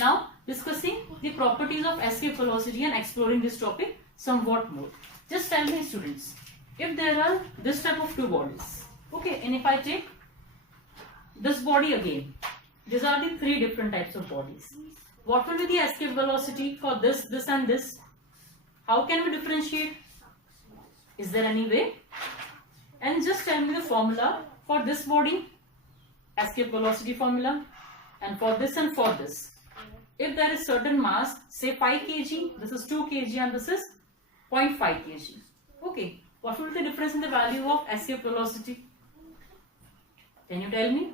Now discussing the properties of escape velocity and exploring this topic somewhat more. Just tell me, students, if there are this type of two bodies, okay, and if I take this body again, these are the three different types of bodies. What will be the escape velocity for this, this and this? How can we differentiate? Is there any way? And just tell me the formula for this body, escape velocity formula, and for this and for this. If there is certain mass, say 5 kg, this is 2 kg and this is 0.5 kg. Okay, what will be the difference in the value of escape velocity? Can you tell me?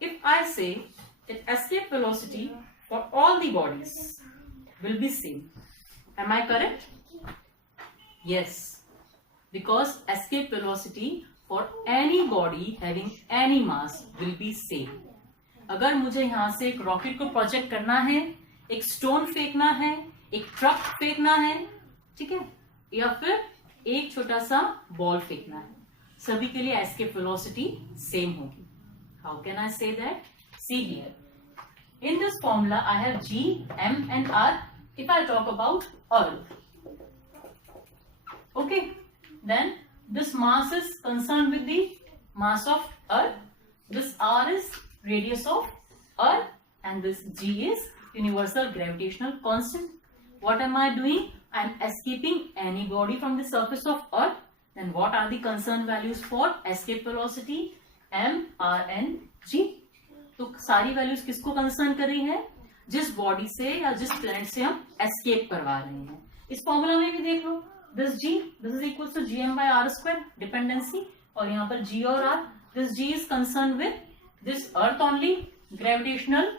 If I say that escape velocity for all the bodies will be same, am I correct? Yes, because escape velocity for any body having any mass will be same. अगर मुझे यहाँ से एक rocket को project करना है, एक stone फेंकना है, एक ट्रक फेंकना है, ठीक है, या फिर एक छोटा सा बॉल फेंकना है, सभी के लिए एस्केप वेलोसिटी सेम होगी. How can I say that? See here. In this formula, I have G, M and R. If I talk about Earth, okay, then this mass is concerned with the mass of Earth. This R is radius of Earth and this G is universal gravitational constant. What am I doing? I am escaping any body from the surface of Earth. Then what are the concerned values for escape velocity? M, R and G. तो सारी values किसको concern कर रही है? जिस body से या जिस प्लैनेट से हम एस्केप करवा रहे हैं. इस फॉर्मूला में भी देख लो, this G, this is equal to GM by R square, dependency, और यहाँ पर G और R, this G is concern with this earth only, gravitational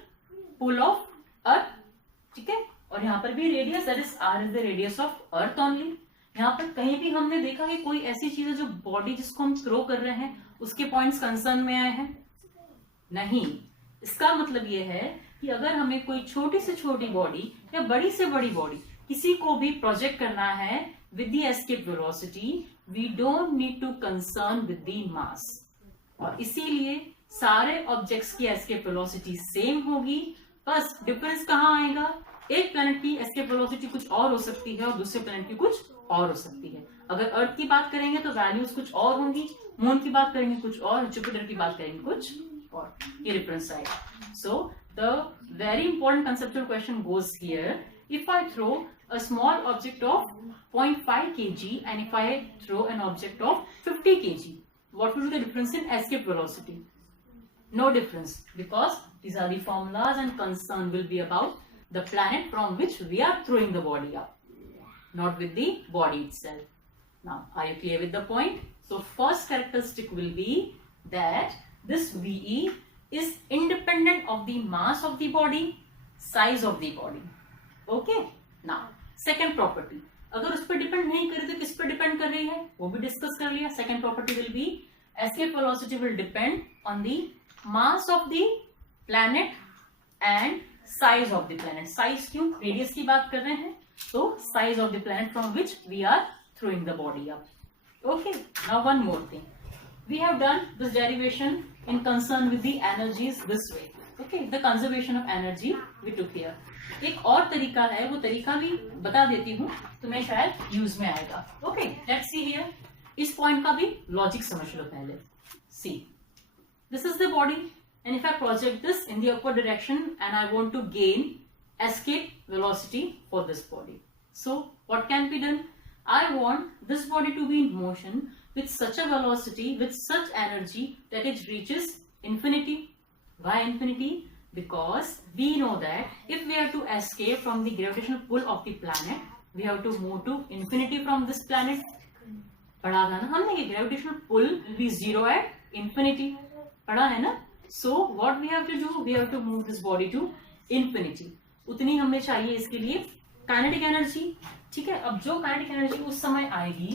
pull of earth, ठीक है, और यहाँ पर भी radius, that is R is the radius of earth only. यहाँ पर कहीं भी हमने देखा कि कोई ऐसी चीज है जो बॉडी जिसको हम थ्रो कर रहे हैं उसके पॉइंट्स कंसर्न में आए हैं? नहीं. इसका मतलब ये है कि अगर हमें कोई छोटी से छोटी बॉडी या बड़ी से बड़ी बॉडी किसी को भी प्रोजेक्ट करना है with the escape velocity, we don't need to concern with the mass. और इसीलिए सारे ऑब्जेक्ट्स की एस्केप वेलोसिटी सेम होगी. बस डिफरेंस कहाँ आएगा? एक प्लैनेट की एस्केप वेलोसिटी कुछ और हो सकती है और दूसरे प्लैनेट की कुछ और हो सकती है. अगर अर्थ की बात करेंगे तो वैल्यूज कुछ और होंगी, मून की बात करेंगे कुछ और, जुपिटर की बात करेंगे कुछ और. ये डिफरेंस आएगा. So the very important conceptual question goes here. If I throw a small object of 0.5 kg and if I throw an object of 50 kg, what will be the difference in escape velocity? No difference, because these are the formulas and concern will be about the planet from which we are throwing the body up, not with the body itself. Now, are you clear with the point? So, first characteristic will be that this VE is independent of the mass of the body, size of the body. Okay? Now, second property, अगर उस पर depend नहीं करे तो किस पर depend कर रही है वो भी डिस्कस कर लिया. Second property will be escape velocity will depend on the mass of the planet and size of the planet. Size क्यों? रेडियस की बात कर रहे हैं, तो size of the planet from which we are throwing the body up. Okay, now one more thing. We have done this derivation in concern with the energies this way. Okay, the conservation of energy we took here. एक और तरीका है, वो तरीका भी बता देती हूँ, तुम्हें शायद यूज में आएगा. Okay, let's see here. इस पॉइंट का भी लॉजिक समझ लो पहले. See, this is the body, and if I project this in the upward direction and I want to gain escape velocity for this body, so what can be done? I want this body to be in motion with such a velocity, with such energy that it reaches infinity. Why infinity? Because we know that if we have to escape from the gravitational pull of the planet, we have to move to infinity from this planet. पढ़ा था ना हमने कि gravitational pull will be zero at infinity. पढ़ा है ना? So what we have to do? We have to move this body to infinity. उतनी हमें चाहिए इसके लिए काइनेटिक एनर्जी. ठीक है, अब जो काइनेटिक एनर्जी उस समय आएगी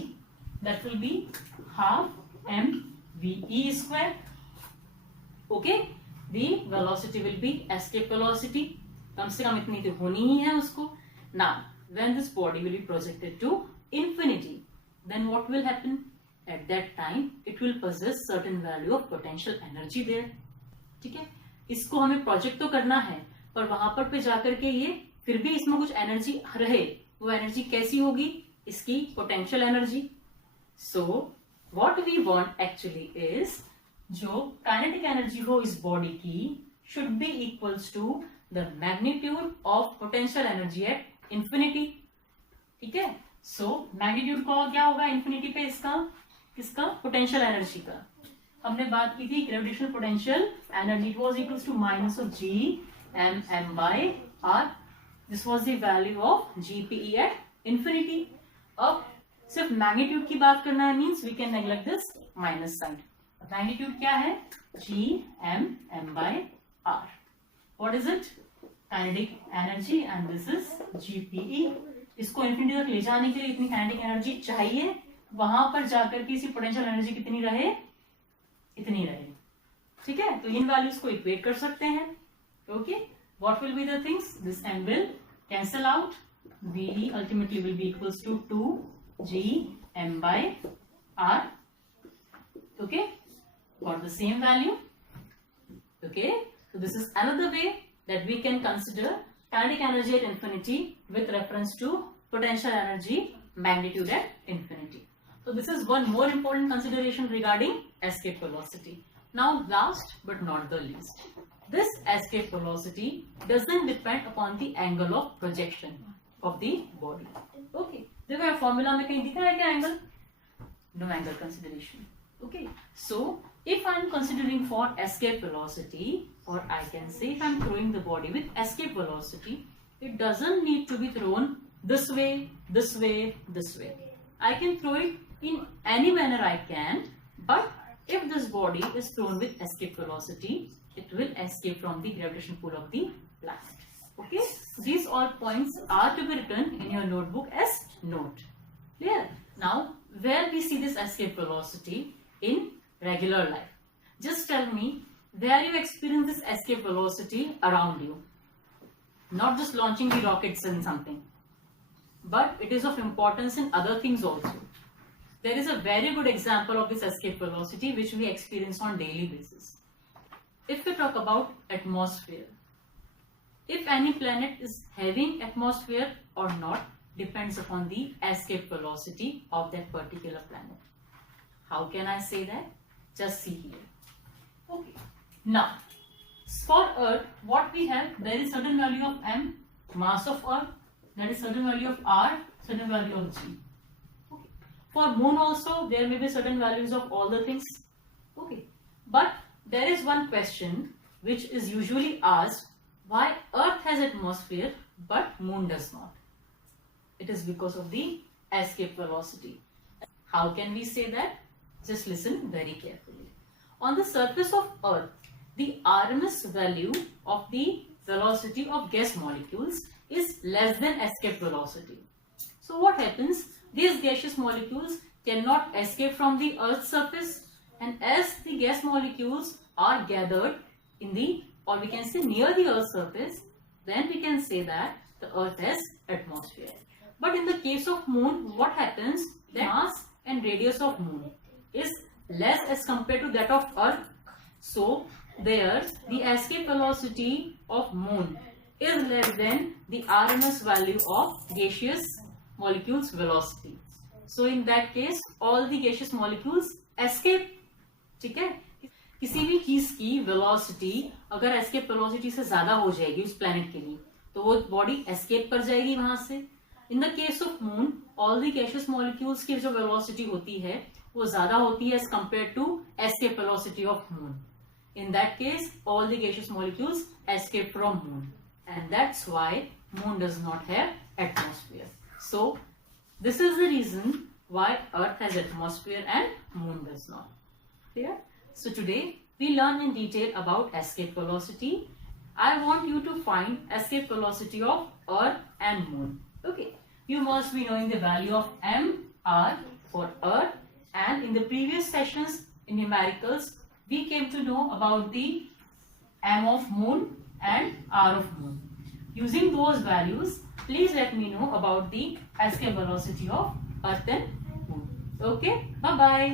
that will be half M V E square. Okay, the velocity will be escape velocity. कम से कम इतनी तो होनी ही है उसको. Now when this body will be projected to infinity, then what will happen? At that time it will possess certain value of potential energy there. ठीक है, इसको हमें प्रोजेक्ट तो करना है, पर वहां पर पे जाकर के ये फिर भी इसमें कुछ एनर्जी रहे, वो एनर्जी कैसी होगी, इसकी potential energy. So what we want actually is, जो काइनेटिक एनर्जी हो इस बॉडी की should be equals to the magnitude of potential energy at infinity. ठीक है, सो मैग्नीट्यूड का क्या होगा इंफिनिटी पे, इसका पोटेंशियल एनर्जी का। हमने बात की थी gravitational potential energy, it was equals to minus of G M M by R. This was the value of GPE at infinity. अब सिर्फ मैग्नीट्यूड की बात करना है, means we can neglect this minus sign. Magnitude क्या है, G M M by R. What is it, kinetic energy, and this is GPE. इसको infinity तक ले जाने के लिए इतनी काइनेटिक एनर्जी चाहिए, वहां पर जाकर के इसी पोटेंशियल एनर्जी कितनी रहे, इतनी रहे। ठीक है, तो इन वैल्यूज को इक्वेट कर सकते हैं। Okay, what will be the things, this M will cancel out, we ultimately will be equals to 2g m by r. Okay, got the same value. Okay, so this is another way that we can consider kinetic energy at infinity with reference to potential energy magnitude at infinity. So this is one more important consideration regarding escape velocity. Now last but not the least, this escape velocity doesn't depend upon the angle of projection of the body. Okay, देखो ये formula में कहीं दिख रहा है क्या angle, no angle consideration. Okay, so if I am considering for escape velocity, or I can say if I am throwing the body with escape velocity, it doesn't need to be thrown this way, this way, this way. I can throw it in any manner I can, but if this body is thrown with escape velocity, it will escape from the gravitational pull of the planet. Okay, these all points are to be written in your notebook as note. Clear? Now, where we see this escape velocity in regular life, just tell me where you experience this escape velocity around you. Not just launching the rockets and something, but it is of importance in other things also. There is a very good example of this escape velocity which we experience on daily basis. If we talk about atmosphere, if any planet is having atmosphere or not depends upon the escape velocity of that particular planet. How can I say that? Just see here. Okay, now for Earth, what we have, there is certain value of m, mass of Earth, there is certain value of r, certain value of g. Okay, for Moon also there may be certain values of all the things. Okay, but there is one question which is usually asked, why Earth has atmosphere but Moon does not? It is because of the escape velocity. How can we say that? Just listen very carefully. On the surface of Earth, the RMS value of the velocity of gas molecules is less than escape velocity. So what happens? These gaseous molecules cannot escape from the Earth's surface, and as the gas molecules are gathered in the, or we can say near the Earth's surface, then we can say that the Earth has atmosphere. But in the case of Moon, what happens? The mass and radius of Moon is less as compared to that of Earth. So there the escape velocity of Moon is less than the RMS value of gaseous molecules velocity. So in that case all the gaseous molecules escape. ठीक है, किसी भी चीज की velocity अगर escape velocity से ज्यादा हो जाएगी उस प्लैनेट के लिए, तो वो बॉडी एस्केप कर जाएगी वहां से। In the case of moon, all the gaseous molecules की जो वेलोसिटी होती है वो ज्यादा होती है as compare to escape velocity of moon. In that case, all the gaseous molecules escape from moon, and that's why moon does not have atmosphere. So this is the reason why Earth has atmosphere and moon does not. Clear? So today we learn in detail about escape velocity. I want you to find escape velocity of Earth and moon. Okay, you must be knowing the value of m, r for Earth, and in the previous sessions in numericals we came to know about the m of moon and r of moon. Using those values, please let me know about the escape velocity of Earth and moon. Okay, bye bye.